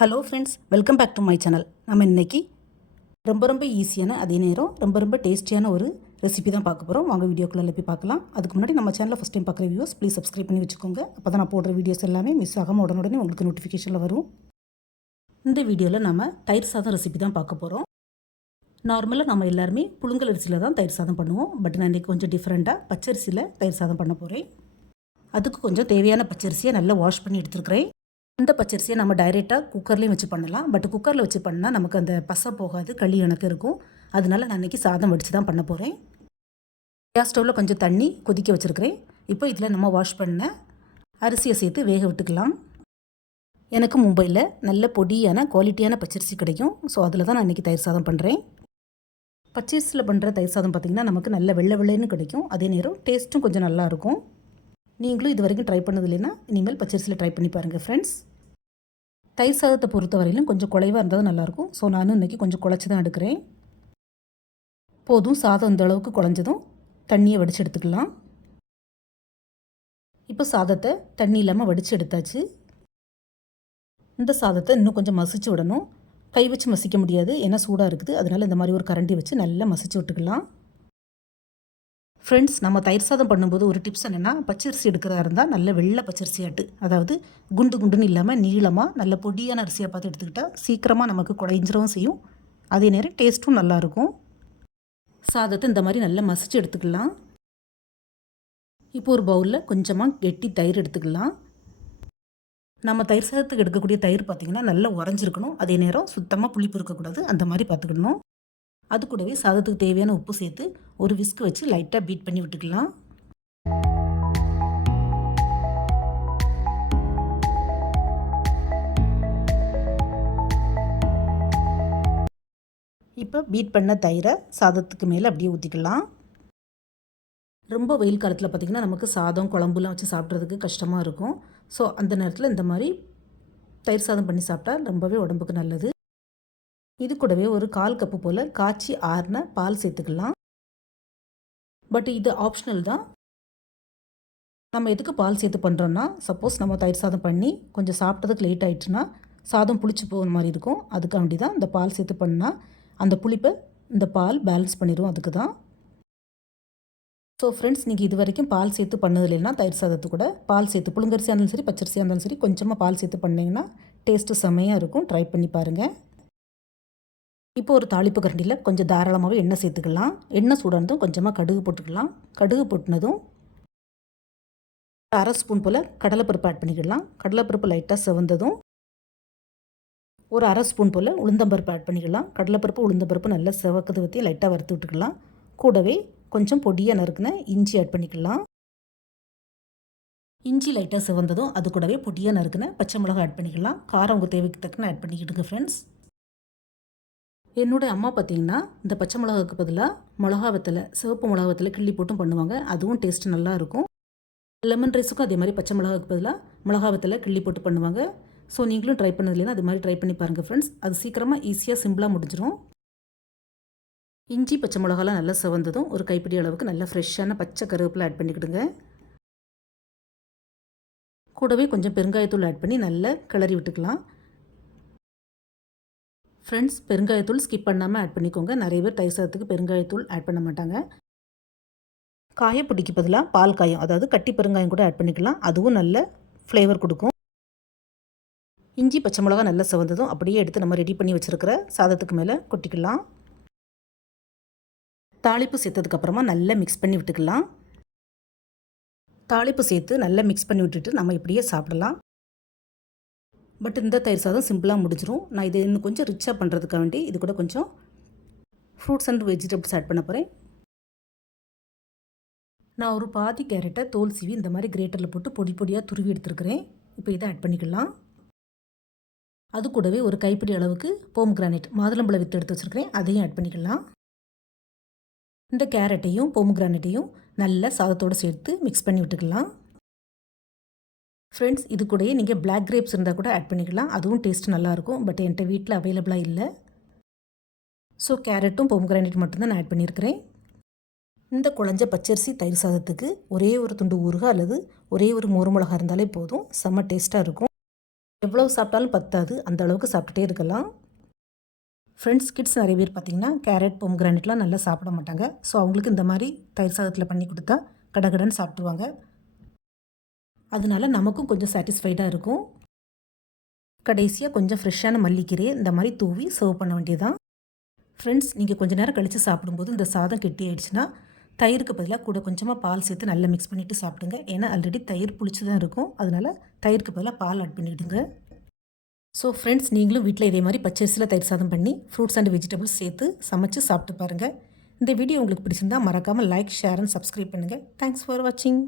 Hello friends, welcome back to my channel. நம்ம இன்றைக்கி ரொம்ப ஈஸியான அதே நேரம் ரொம்ப டேஸ்டியான ஒரு ரெசிபி தான் பார்க்க போகிறோம். வாங்க வீடியோக்குள்ளே போய் பார்க்கலாம். அதுக்கு முன்னாடி நம்ம சேனலில் ஃபஸ்ட் டைம் பார்க்குற வியூஸ் ப்ளீஸ் சப்ஸ்கிரைப் பண்ணி வச்சுக்கோங்க. அப்போ தான் நான் போடுற வீடியோஸ் எல்லாமே மிஸ் ஆகாமல் உடனே உங்களுக்கு நோட்டிஃபிகேஷனில் வரும். இந்த வீடியோவில் நம்ம தயிர் சாதம் ரெசிபி தான் பார்க்க போகிறோம். நார்மலாக நம்ம எல்லாருமே புழுங்கல் அரிசியில் தான் தயிர் சாதம் பண்ணுவோம். பட் நான் இன்றைக்கி கொஞ்சம் டிஃப்ரெண்ட்டாக பச்சரிசியில் தயிர் சாதம் பண்ண போகிறேன். அதுக்கு கொஞ்சம் தேவையான பச்சரிசியை நல்லா வாஷ் பண்ணி எடுத்துருக்கிறேன். இந்த பச்சரிசியை நம்ம டைரெக்டாக குக்கர்லேயும் வச்சு பண்ணலாம். பட் குக்கரில் வச்சு பண்ணால் நமக்கு அந்த பசை போகாது, களி எனக்கு இருக்கும். அதனால நான் இன்றைக்கி சாதம் வடித்து தான் பண்ண போகிறேன். கேஸ் ஸ்டவ்வில் கொஞ்சம் தண்ணி கொதிக்க வச்சுருக்கிறேன். இப்போ இதில் நம்ம வாஷ் பண்ண அரிசியை சேர்த்து வேக விட்டுக்கலாம். எனக்கு மும்பையில் நல்ல பொடியான குவாலிட்டியான பச்சரிசி கிடைக்கும். ஸோ அதில் தான் நான் இன்றைக்கி தயிர் சாதம் பண்ணுறேன். பச்சரிசியில் பண்ணுற தயிர் சாதம் பார்த்திங்கன்னா நமக்கு நல்ல வெள்ளைன்னு கிடைக்கும். அதே நேரம் டேஸ்ட்டும் கொஞ்சம் நல்லாயிருக்கும். நீங்களும் இது வரைக்கும் ட்ரை பண்ணது இல்லைன்னா இனிமேல் பச்சரிசியில் ட்ரை பண்ணி பாருங்கள் ஃப்ரெண்ட்ஸ். தயிர் சாதத்தை பொறுத்த வரையிலும் கொஞ்சம் குலைவாக இருந்தால் நல்லாயிருக்கும். ஸோ நானும் இன்றைக்கி கொஞ்சம் குழச்சி தான் எடுக்கிறேன். போதும், சாதம் இந்த அளவுக்கு குழஞ்சதும் தண்ணியை வடித்து எடுத்துக்கலாம். இப்போ சாதத்தை தண்ணி இல்லாமல் வடித்து எடுத்தாச்சு. இந்த சாதத்தை இன்னும் கொஞ்சம் மசிச்சு விடணும். கை வச்சு மசிக்க முடியாது, ஏன்னா சூடாக இருக்குது. அதனால் இந்த மாதிரி ஒரு கரண்டி வச்சு நல்லா மசிச்சு விட்டுக்கலாம். ஃப்ரெண்ட்ஸ், நம்ம தயிர் சாதம் பண்ணும்போது ஒரு டிப்ஸ் என்னென்னா, பச்சரிசி எடுக்கிறதா இருந்தால் நல்ல வெள்ளை பச்சரிசி ஆட்டு, அதாவது குண்டுன்னு இல்லாமல் நீளமாக நல்ல பொடியான அரிசியாக பார்த்து எடுத்துக்கிட்டால் சீக்கிரமாக நமக்கு குழைஞ்சிரவும் செய்யும். அதே நேரம் டேஸ்ட்டும் நல்லாயிருக்கும். சாதத்தை இந்த மாதிரி நல்லா மசிச்சு எடுத்துக்கலாம். இப்போ ஒரு பவுலில் கொஞ்சமாக கெட்டி தயிர் எடுத்துக்கலாம். நம்ம தயிர் சாதத்துக்கு எடுக்கக்கூடிய தயிர் பார்த்திங்கன்னா நல்லா உறைஞ்சிருக்கணும். அதே நேரம் சுத்தமாக புளிப்பு இருக்கக்கூடாது, அந்த மாதிரி பார்த்துக்கிடணும். அது கூடவே சாதத்துக்கு தேவையான உப்பு சேர்த்து ஒரு விஸ்க் வச்சு லைட்டாக பீட் பண்ணி விட்டுக்கலாம். இப்போ பீட் பண்ண தயிரை சாதத்துக்கு மேலே அப்படியே ஊற்றிக்கலாம். ரொம்ப வெயில் காலத்தில் பார்த்திங்கன்னா நமக்கு சாதம் குழம்புலாம் வச்சு சாப்பிட்றதுக்கு கஷ்டமாக இருக்கும். ஸோ அந்த நேரத்தில் இந்த மாதிரி தயிர் சாதம் பண்ணி சாப்பிட்டா ரொம்பவே உடம்புக்கு நல்லது. இது கூடவே ஒரு 1/4 கப்பு போல் காய்ச்சி ஆறின பால் சேர்த்துக்கலாம். பட் இது ஆப்ஷனல் தான். நம்ம எதுக்கு பால் சேர்த்து பண்ணுறோன்னா, சப்போஸ் நம்ம தயிர் சாதம் பண்ணி கொஞ்சம் சாப்பிட்டதுக்கு லேட் ஆகிடுச்சுன்னா சாதம் புளிச்சு போகிற மாதிரி இருக்கும். அதுக்காண்டி தான் இந்த பால் சேர்த்து பண்ணால் அந்த புளிப்பை இந்த பால் பேலன்ஸ் பண்ணிடும். அதுக்கு தான். ஸோ ஃப்ரெண்ட்ஸ், நீங்கள் இது வரைக்கும் பால் சேர்த்து பண்ணது இல்லைன்னா தயிர் சாதத்து கூட பால் சேர்த்து புழுங்கரிசியாக இருந்தாலும் சரி பச்சரிசியாக இருந்தாலும் சரி கொஞ்சமாக பால் சேர்த்து பண்ணிங்கன்னா டேஸ்ட்டு செம்மையாக இருக்கும். ட்ரை பண்ணி பாருங்கள். இப்போ ஒரு தாளிப்பு கரண்டியில் கொஞ்சம் தாராளமாகவே எண்ணெய் சேர்த்துக்கலாம். எண்ணெய் சூடானதும் கொஞ்சமாக கடுகு போட்டுக்கலாம். கடுகு போட்டுனதும் 1/2 ஸ்பூன் போல் கடலைப்பருப்பு ஆட் பண்ணிக்கலாம். கடலைப்பருப்பு லைட்டாக செவந்ததும் ஒரு 1/2 ஸ்பூன் போல் உளுந்தம்பருப்பு ஆட் பண்ணிக்கலாம். கடலைப்பருப்பு உளுந்தம்பருப்பு நல்லா செவக்கது ஊற்றி லைட்டாக வறுத்து விட்டுக்கலாம். கூடவே கொஞ்சம் பொடியாக நறுக்குன இஞ்சி ஆட் பண்ணிக்கலாம். இஞ்சி லைட்டாக செவந்ததும் அது கூடவே பொடியாக நறுக்குன பச்சை மிளகா ஆட் பண்ணிக்கலாம். காரம் உங்கள் தேவைக்கு தக்கன ஆட் பண்ணிக்கிட்டுங்க ஃப்ரெண்ட்ஸ். என்னோடய அம்மா பார்த்திங்கன்னா இந்த பச்சை மிளகாவுக்கு பதிலாக மிளகா வத்தலை, சிவப்பு மிளகா வத்தலை கிள்ளி போட்டும் பண்ணுவாங்க. அதுவும் டேஸ்ட்டு நல்லாயிருக்கும். லெமன் ரைஸுக்கும் அதே மாதிரி பச்சை மிளகாவுக்கு பதிலாக மிளகா வத்தலை கிள்ளி போட்டு பண்ணுவாங்க. ஸோ நீங்களும் ட்ரை பண்ணது இல்லைன்னா அது மாதிரி ட்ரை பண்ணி பாருங்கள் ஃப்ரெண்ட்ஸ். அது சீக்கிரமாக ஈஸியாக சிம்பிளாக முடிஞ்சிடும். இஞ்சி பச்சை மிளகாலாம் நல்லா செவந்ததும் ஒரு கைப்பிடி அளவுக்கு நல்லா ஃப்ரெஷ்ஷான பச்சை கருவேப்பிலை ஆட் பண்ணிக்கிடுங்க. கூடவே கொஞ்சம் பெருங்காயத்தூள் ஆட் பண்ணி நல்லா கிளறி விட்டுக்கலாம். ஃப்ரெண்ட்ஸ், பெருங்காயத்தூள் ஸ்கிப் பண்ணாமல் ஆட் பண்ணிக்கோங்க. நிறைய பேர் தயிர் சாதத்துக்கு பெருங்காயத்தூள் ஆட் பண்ண மாட்டாங்க. காயப்பொடிக்கு பதிலாக பால் காயம், அதாவது கட்டி பெருங்காயம் கூட ஆட் பண்ணிக்கலாம். அதுவும் நல்ல ஃப்ளேவர் கொடுக்கும். இஞ்சி பச்சை மிளகா நல்லா செவந்ததும் அப்படியே எடுத்து நம்ம ரெடி பண்ணி வச்சுருக்கிற சாதத்துக்கு மேலே கொட்டிக்கலாம். தாளிப்பு சேர்த்ததுக்கப்புறமா நல்லா மிக்ஸ் பண்ணி விட்டுக்கலாம். தாளிப்பு சேர்த்து நல்லா மிக்ஸ் பண்ணி விட்டுட்டு நம்ம இப்படியே சாப்பிடலாம். பட் இந்த தயிர் சாதம் சிம்பிளாக முடிஞ்சிடும். நான் இது இன்னும் கொஞ்சம் ரிச்சாக பண்ணுறதுக்காக வேண்டி இது கூட கொஞ்சம் ஃப்ரூட்ஸ் அண்ட் வெஜிடபிள்ஸ் ஆட் பண்ண போகிறேன். நான் ஒரு பாதி கேரட்டை தோல் சீவி இந்த மாதிரி கிரேட்டரில் போட்டு பொடியாக துருவி எடுத்துருக்கிறேன். இப்போ இதை ஆட் பண்ணிக்கலாம். அது கூடவே ஒரு கைப்பிடி அளவுக்கு போம்கிரானைட் மாதுளம்பழம் வித்து எடுத்து வச்சுருக்கிறேன். அதையும் ஆட் பண்ணிக்கலாம். இந்த கேரட்டையும் போம்கிரானைட்டையும் நல்லா சாதத்தோடு சேர்த்து மிக்ஸ் பண்ணி விட்டுக்கலாம். ஃப்ரெண்ட்ஸ், இது கூடயே நீங்கள் பிளாக் கிரேப்ஸ் இருந்தால் கூட ஆட் பண்ணிக்கலாம். அதுவும் டேஸ்ட் நல்லாயிருக்கும். பட் என்கிட்ட வீட்டில் அவைலபிளாக இல்லை. ஸோ கேரட்டும் பொம்கிரானைட் மட்டும்தான் நான் ஆட் பண்ணியிருக்கிறேன். இந்த குழஞ்ச பச்சரிசி தயிர் சாதத்துக்கு ஒரே ஒரு துண்டு ஊறுகாய் அல்லது ஒரே ஒரு மோர் மிளகா இருந்தாலே போதும். செம்ம டேஸ்ட்டாக இருக்கும். எவ்வளோ சாப்பிட்டாலும் பத்தாது, அந்த அளவுக்கு சாப்பிட்டுட்டே இருக்கலாம். ஃப்ரெண்ட்ஸ், கிட்ஸ் நிறைய பேர் பார்த்திங்கன்னா கேரட், பொம்கிரானேட்லாம் நல்லா சாப்பிட மாட்டாங்க. ஸோ அவங்களுக்கு இந்த மாதிரி தயிர் சாதத்தில் பண்ணி கொடுத்தா கடகடன்னு சாப்பிட்ருவாங்க. அதனால நமக்கும் கொஞ்சம் சாட்டிஸ்ஃபைடாக இருக்கும். கடைசியாக கொஞ்சம் ஃப்ரெஷ்ஷான மல்லிக்கீரையை இந்த மாதிரி தூவி சர்வ் பண்ண வேண்டியதுதான். ஃப்ரெண்ட்ஸ், நீங்கள் கொஞ்சம் நேரம் கழித்து சாப்பிடும்போது இந்த சாதம் கெட்டி ஆயிடுச்சுன்னா தயிருக்கு பதிலாக கூட கொஞ்சமாக பால் சேர்த்து நல்லா மிக்ஸ் பண்ணிவிட்டு சாப்பிடுங்க. ஏன்னா ஆல்ரெடி தயிர் புளிச்சு தான் இருக்கும். அதனால் தயிருக்கு பதிலாக பால் ஆட் பண்ணிவிடுங்க. ஸோ ஃப்ரெண்ட்ஸ், நீங்களும் வீட்டில் இதே மாதிரி பச்சரிசியில் தயிர் சாதம் பண்ணி ஃப்ரூட்ஸ் அண்ட் வெஜிடபிள்ஸ் சேர்த்து சமைச்சு சாப்பிட்டு பாருங்கள். இந்த வீடியோ உங்களுக்கு பிடிச்சிருந்தால் மறக்காமல் லைக், ஷேர் அண்ட் சப்ஸ்கிரைப் பண்ணுங்கள். தேங்க்ஸ் ஃபார் வாட்சிங்.